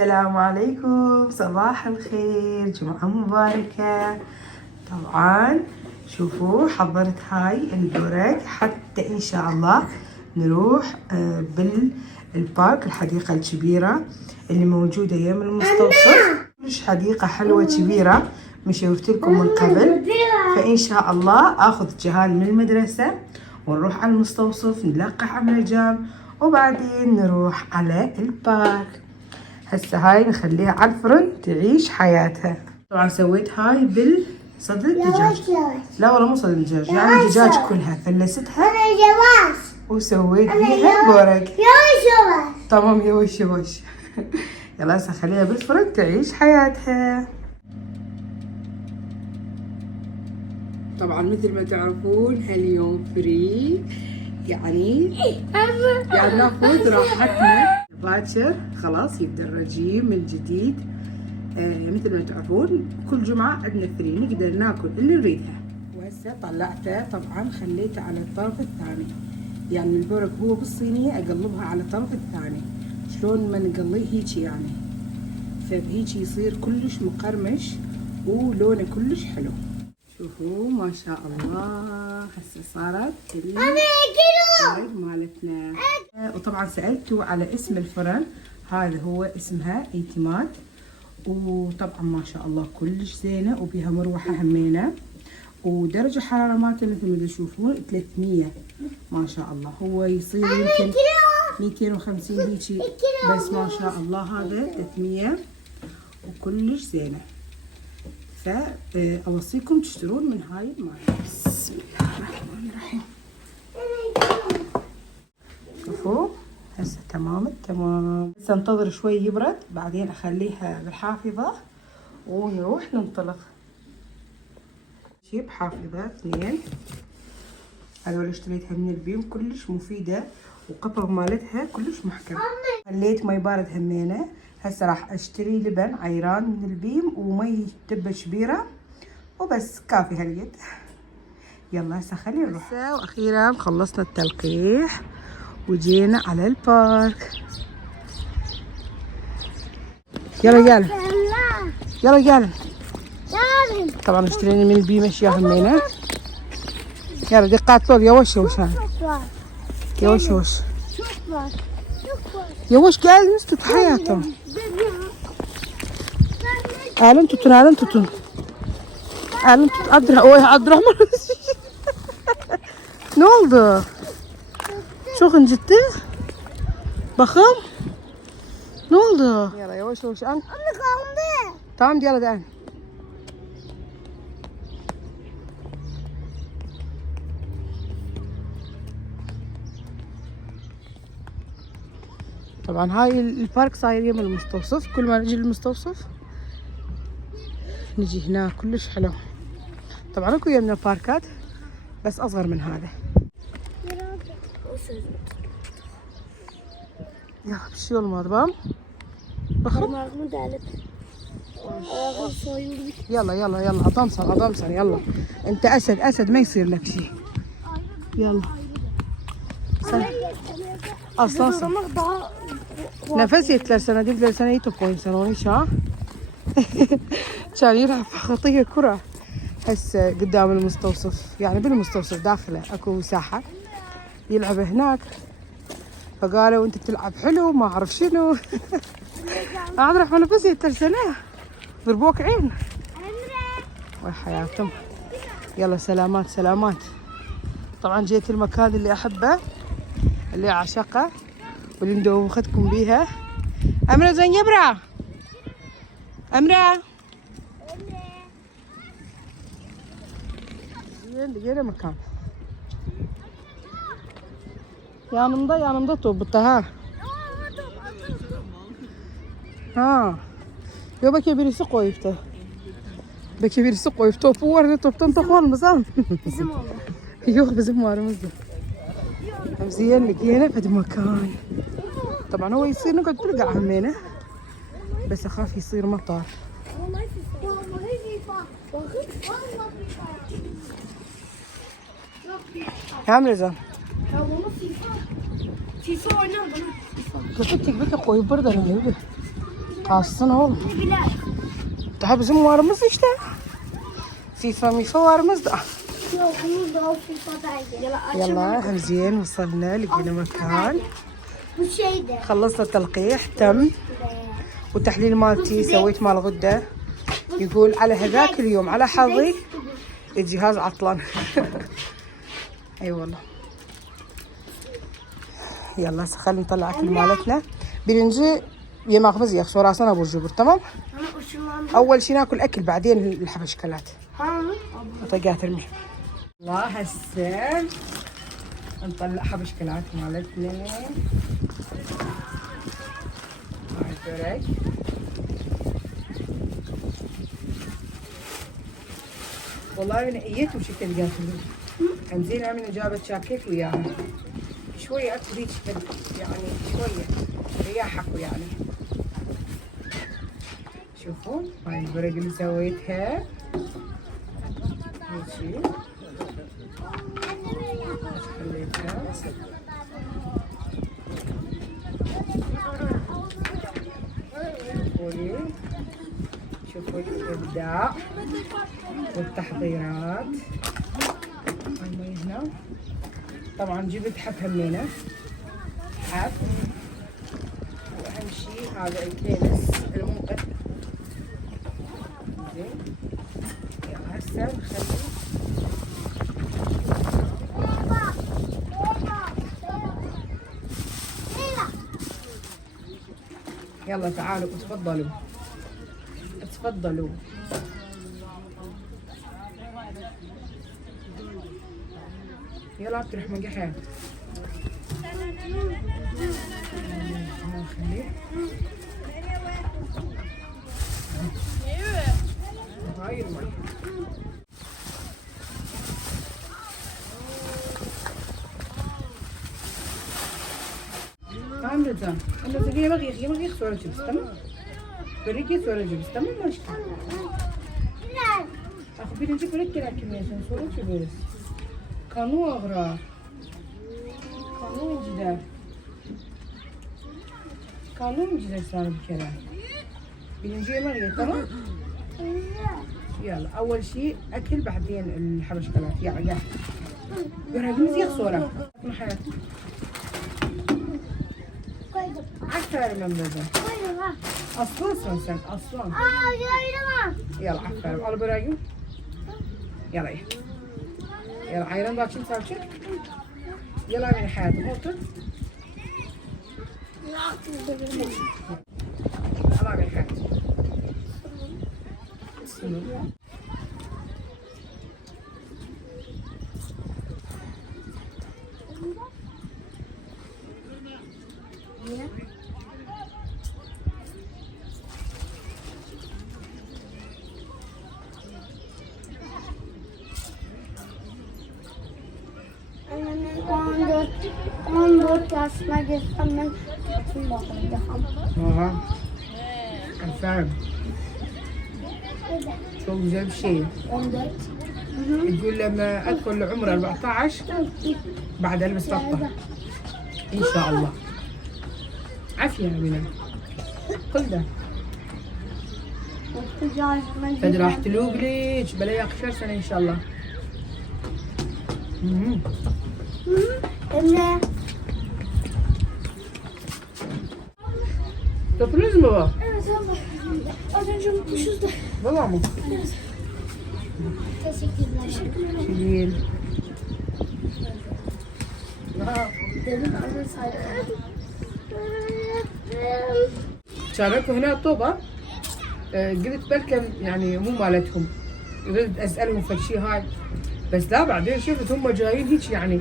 السلام عليكم، صباح الخير، جمعة مباركة. طبعا شوفوا حضرت هاي البرك حتى إن شاء الله نروح بالبارك، الحديقة الكبيرة اللي موجودة يم المستوصف. مش حديقة حلوة كبيرة مشوفت لكم من قبل، فإن شاء الله آخذ جهال من المدرسة ونروح على المستوصف نلقح عمل جام وبعدين نروح على البارك. هسه هاي نخليها على الفرن تعيش حياتها. طبعا سويت هاي بالصدر الدجاج، لا والله مو صدر الدجاج، يعني الدجاج كلها فلستها وسويت بيها بورق. تمام يا وش وش. يلا هسه خليها بالفرن تعيش حياتها. طبعا مثل ما تعرفون هاليوم فري، يعني ناخذ راحتنا. باكر خلاص يبدا الرجيم من جديد. مثل ما تعرفون كل جمعة عندنا فري نقدر ناكل اللي نريدها. وهسه طلعته طبعا خليته على الطرف الثاني، يعني البرق هو بالصينية اقلبها على الطرف الثاني شلون ما نقليه هيجي، يعني فبهيجي يصير كلش مقرمش ولونه كلش حلو. شوفوا ما شاء الله هسه صارت البرق مالتنا. وطبعا سألتوا على اسم الفرن، هذا هو اسمها اعتماد، وطبعا ما شاء الله كلش زينة وبيها مروحة همينة، ودرجة حرارة مالته مثل ما تشوفون 300 ما شاء الله. هو يصير يمكن 250 هيجي، بس ما شاء الله هذا 300 وكلش زينة. فأوصيكم تشترون من هاي الماركة. بسم الله الرحمن الرحيم. شوفوا هسه تمام التمام. هسه انتظر شوي يبرد بعدين اخليها بالحافظة ونروح ننطلق. جيب حافظة 2 هذول اشتريتها من البيم، كلش مفيدة وقطر مالتها كلش محكم. خليت مي بارد همينة. هسه راح اشتري لبن عيران من البيم ومي تبة كبيرة وبس كافي هالقد. يلا هسه خلينا نروح. واخيرا خلصنا التلقيح وجينا على البارك. يلا يلا يلا يلا. طبعا اشترينا من البيم اشياء همينة. يلا دقات صوت يا وش وش يا وش وش يا وش قاعد نستت حياتهم. أهلا توتن أهلا توتن أهلا توتن عبد الرحمن. نولد شو جدتي بخم نولد. يلا يا وش وش أنا تمام يلا دعنا. طبعا هاي البارك صاير يم المستوصف، كل ما نجي للمستوصف نجي هنا كلش حلو. طبعا اكو يمنا باركات بس اصغر من هذا. يلا بشي والله بام بخم. يلا يلا يلا اضمصن يلا. انت اسد ما يصير لك شيء. يلا اصلا نفسي 3 سنة دي 3 سنة يتبقون يسنوني شا. كان يلعب خطية كرة هسه قدام المستوصف، يعني بالمستوصف داخله اكو ساحة يلعب هناك، فقالوا انت تلعب حلو ما اعرف شنو. عاد راح نفسي 3 سنة ضربوك عين وحياتهم. يلا سلامات سلامات. طبعا جيت المكان اللي احبه اللي اعشقه واللي مدوختكم بيها. أمرة زين يبرا أمرة زين لقينا مكان. yanımda topta ha. Yo belki birisi koyuptu. Belki birisi koyup topu vardı, toptan top olmasam. Bizim oldu. Yok bizim varımızdı. زين لقينا في مكان. طبعا هو يصير نقعد ترقع همينه بس اخاف يصير مطر. عامله زين. FIFA oynar bana. Köpek beka koyup burada ne oldu? Kalsın oğlum. Daha bizim varımız işte. FIFA varımız da. يلا زين وصلنا لقينا مكان. خلصنا تلقيح تم والتحليل مالتي سويت مال غدة. يقول على هذاك اليوم على حظي الجهاز عطلان. اي والله. يلا خلينا نطلع اكل مالتنا. birinci yemeğimiz yak sonrasında abur cubur tamam. اول شي ناكل اكل بعدين الحبشكلات. طقات المهم. الله هسه نطلع حبشكلات مالتنا. هاي الفرق. والله انا ايت وش تلقاه انزين امنه جابت شاكيت وياها شويه اكو ذيك يعني شويه رياح اكو يعني. شوفوا هاي الورق اللي سويتها هيجي خليتها شوفوا الابداع والتحضيرات. هاي مي هنا طبعا جبت حب همينه حب واهم شيء هذا الكيس المنقذ. زين يلا هسه نخلي يلا تعالوا تفضلوا تفضلوا. يلا بتروح من قحيان. هاي المي. عملتها هي مغيخ سؤال جبس تمام. بريكي سؤال جبس تمام ماشي. أخو بيرجع بريك كذا كمية سؤال جبس. كانوا أغرى. كانوا جدا. كانوا جدا صار بكرة. بيرجع مغير تمام. يلا أول شيء أكل بعدين الحبشكلات يا برهجم زيخ صورة من حياتي. عفر من بذا أصلا سنسن أصلا يلا عفر على براجو يلا يلا عيران باكين ساوشين يلا من حياتي موتر يلا من حياتي On 14 yaşına girsem ben bütün bakacağım. Aha. Aferin. Çok güzel bir şey. 14. يقول لما ادخل لعمر 14 بعد البس ربطه ان شاء الله. عافيه يا بنا خذ ده فد راح تلوق ليش بلا يا 10 سنه ان شاء الله. Emre. Topladınız mı baba? Evet abla. Az önce unutmuşuz da. Valla mı? Evet. Teşekkürler. Şirin. Dedim anne saydı. شاركوا هنا الطوبة قلت بلكم يعني مو مالتهم قلت اسألهم في الشيء هاي بس لا بعدين شفت هم جايين هيك يعني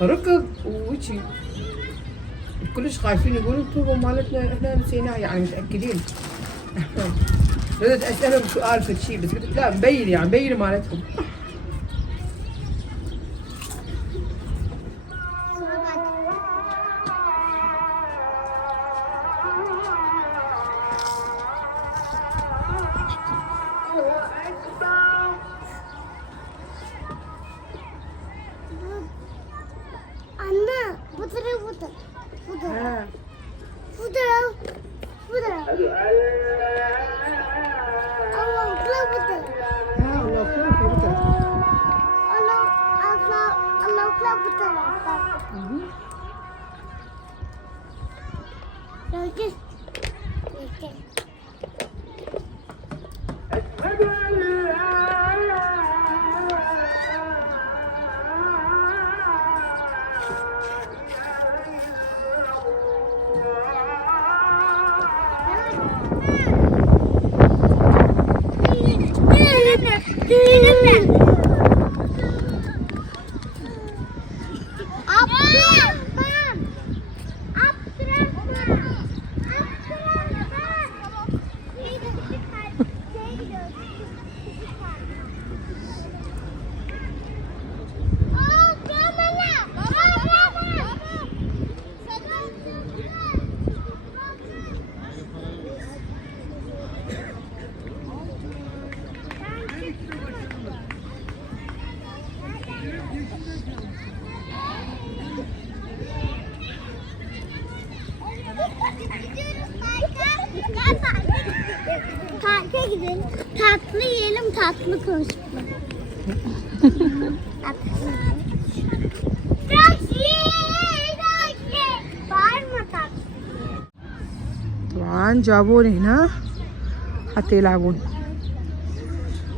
ركض وهيك كلش خايفين يقولون الطوبة مالتنا احنا نسيناها يعني متأكدين. قلت اسألهم سؤال في الشيء بس قلت لا مبين يعني مبين مالتهم. Anne, bu taraf. Bu taraf. Bu taraf. Bu taraf. gidelim. Tatlı yiyelim, tatlı konuşalım. Taksi! bağırma taksi. طبعا جابوني هنا حتى يلعبون.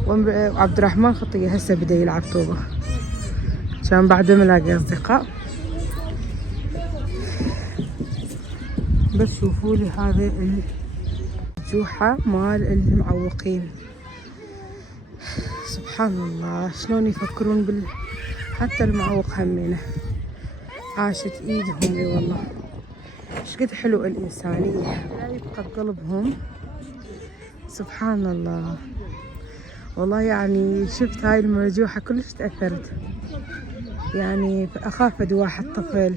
وعبد الرحمن خطية هسه بدأ يلعب طوبة عشان بعد ما لاقي أصدقاء. بس شوفوا لي هذه الجوحة مال المعوقين. سبحان الله شلون يفكرون حتى المعوق همينه عاشت ايدهم. اي والله شقد حلو الإنسانية لا يبقى بقلبهم. سبحان الله والله يعني شفت هاي المرجوحة كلش تأثرت. يعني أخاف أدي واحد طفل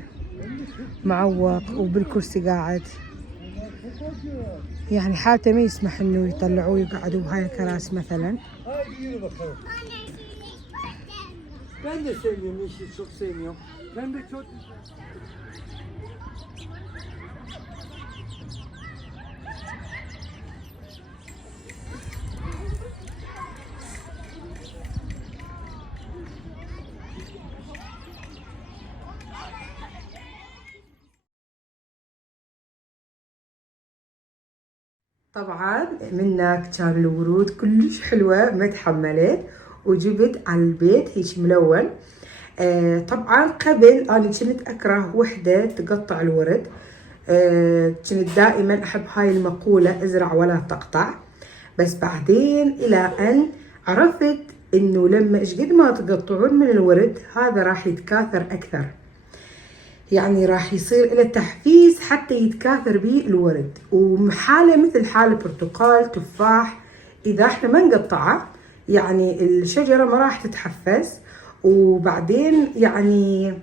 معوق وبالكرسي قاعد، يعني حالته ما يسمح إنه يطلعوه يقعدوا بهاي الكراسي مثلا. Ben de sevmiyorum, yeşil çok sevmiyorum. Ben de çok... طبعا منك كان الورود كلش حلوة ما تحملت وجبت على البيت هيك ملون. طبعا قبل انا كنت اكره وحدة تقطع الورد. كنت دائما احب هاي المقولة ازرع ولا تقطع. بس بعدين الى ان عرفت انه لما ايش قد ما تقطعون من الورد هذا راح يتكاثر اكثر، يعني راح يصير له تحفيز حتى يتكاثر به الورد. وحالة مثل حال البرتقال تفاح اذا احنا ما نقطعه يعني الشجرة ما راح تتحفز، وبعدين يعني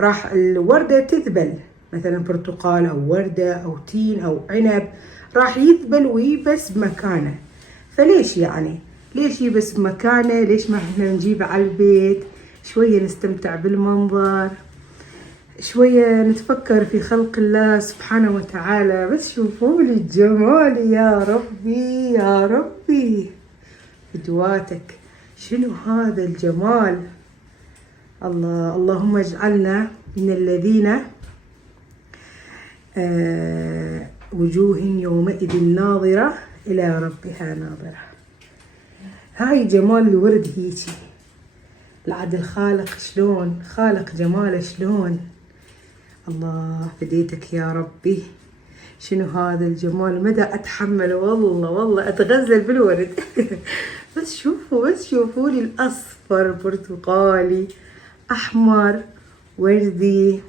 راح الوردة تذبل. مثلا برتقال او وردة او تين او عنب راح يذبل ويبس بمكانه. فليش يعني ليش يبس بمكانه؟ ليش ما احنا نجيبه على البيت شوية نستمتع بالمنظر، شوية نتفكر في خلق الله سبحانه وتعالى. بس شوفوا لي الجمال يا ربي يا ربي فدواتك. شنو هذا الجمال؟ الله اللهم اجعلنا من الذين وجوه يومئذ ناظرة إلى ربها ناظرة. هاي جمال الورد هيجي العد الخالق شلون خالق جماله شلون. الله فديتك يا ربي. شنو هذا الجمال مدى أتحمل والله والله أتغزل بالورد. بس شوفوا لي الأصفر برتقالي أحمر وردي